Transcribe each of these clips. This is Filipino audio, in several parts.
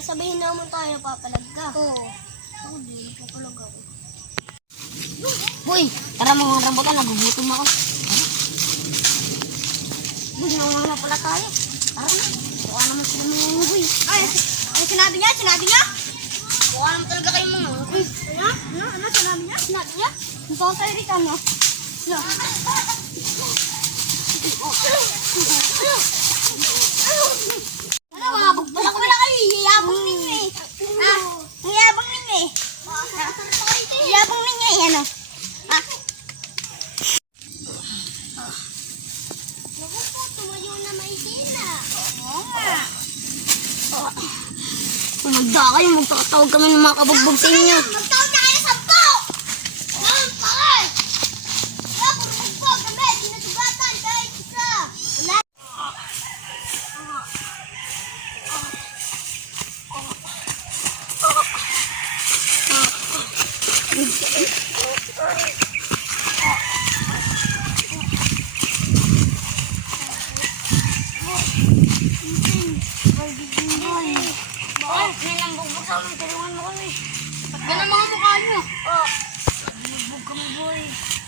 sabihin naman tayo papalag ka. Oo. Ako din, papalag ako. Boy, tara mga rambutan, nagugutom ako. Boy, nawala pala tayo. Tara na. Buka naman sila mga ngugoy. Ay, sinabi niya? Buka naman talaga kayong mga ngugoy. Ano sinabi niya? Sinabi niya? Mukhang tayo rito, no? No. Ano, mga bugbala ko na kayo. Hiyabang ninyo eh. Ha? Hiyabang ninyo eh. Hiyabang ninyo eh, ano? Ha? Naku po, tumayo na may sila. Oo nga. Magda kayo, magtatawag kami ng mga kabugbog sa inyo. Magtawag na kayo 10! Naman pa kayo! Kaya kurumog po kami, sinasugatan kahit isa. Wala. Bakit? May nambugbog sa amin, tulungan mo kami. Ba't ganun mga mukha nyo? Bugbog kami, boy.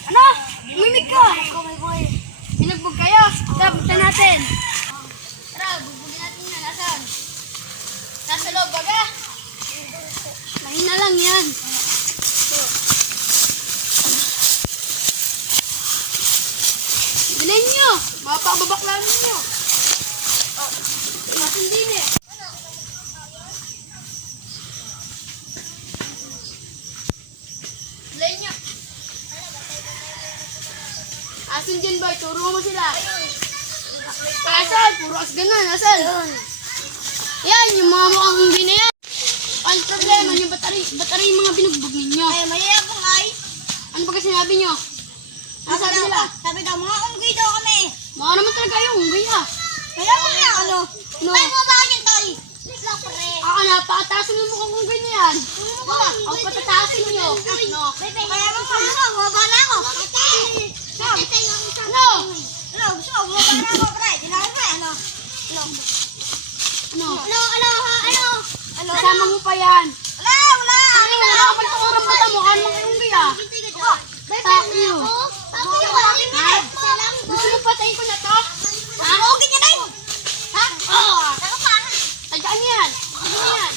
Ano? Umimik ka. Bugbog kami, boy. Binugbog kayo? Tara, punta natin. Tara, bugbogin natin na. Nasaan? Nasa loob, baga? Mahina lang yan. Bilhin nyo. Mapababaklaan nyo. Masin din eh. Bilhin nyo. Asan dyan ba? Turo mo sila. Asan? Puro as ganun. Asan? Yan, yung mga mukhang hindi na yan. Ang problema, yung battery yung mga binugbog ninyo. Ay, mayayabang ay. Ano ba kasi sinabi nyo? Ano sabi nila? Sabi daw, mga unggoy daw kami. Mukha naman talaga yung unggoy ah. Kaya mo nga, ano? No. Tayo mo ba kanyang tayo? Please lang, pre. Napakatasin mo mukhang unggoy na yan. Ang patatasin nyo. No. Kaya mo nga, ano? Bumaba na ako. Sam. Ano? Ano? Gusto mo, bumaba na ako, pre. Tinawag mo, ano? Ano? Ano? Kasama mo pa yan. Wala! Ano na nakapal ito kurang bata mo? Ano mga unggoy ah? Takyo. Gusto mo patayin ko na to? Okay niya na yun. Ha? Oo. Tagaan niyo yan. Tagaan niyo yan.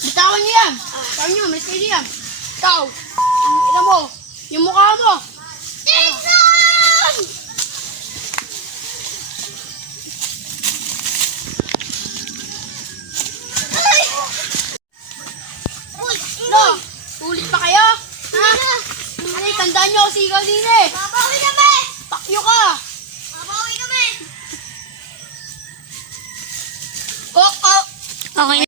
Bitawan niyo yan. Bitawan niyo, may steady yan. Ikaw. Ito mo. Yung mukha mo. Jason! No. Ulit pa kayo? Ha? Ano, tandaan niyo ako sigaw din eh. Babawi kami! Pakyo ka. Babawi kami! Oh. Okay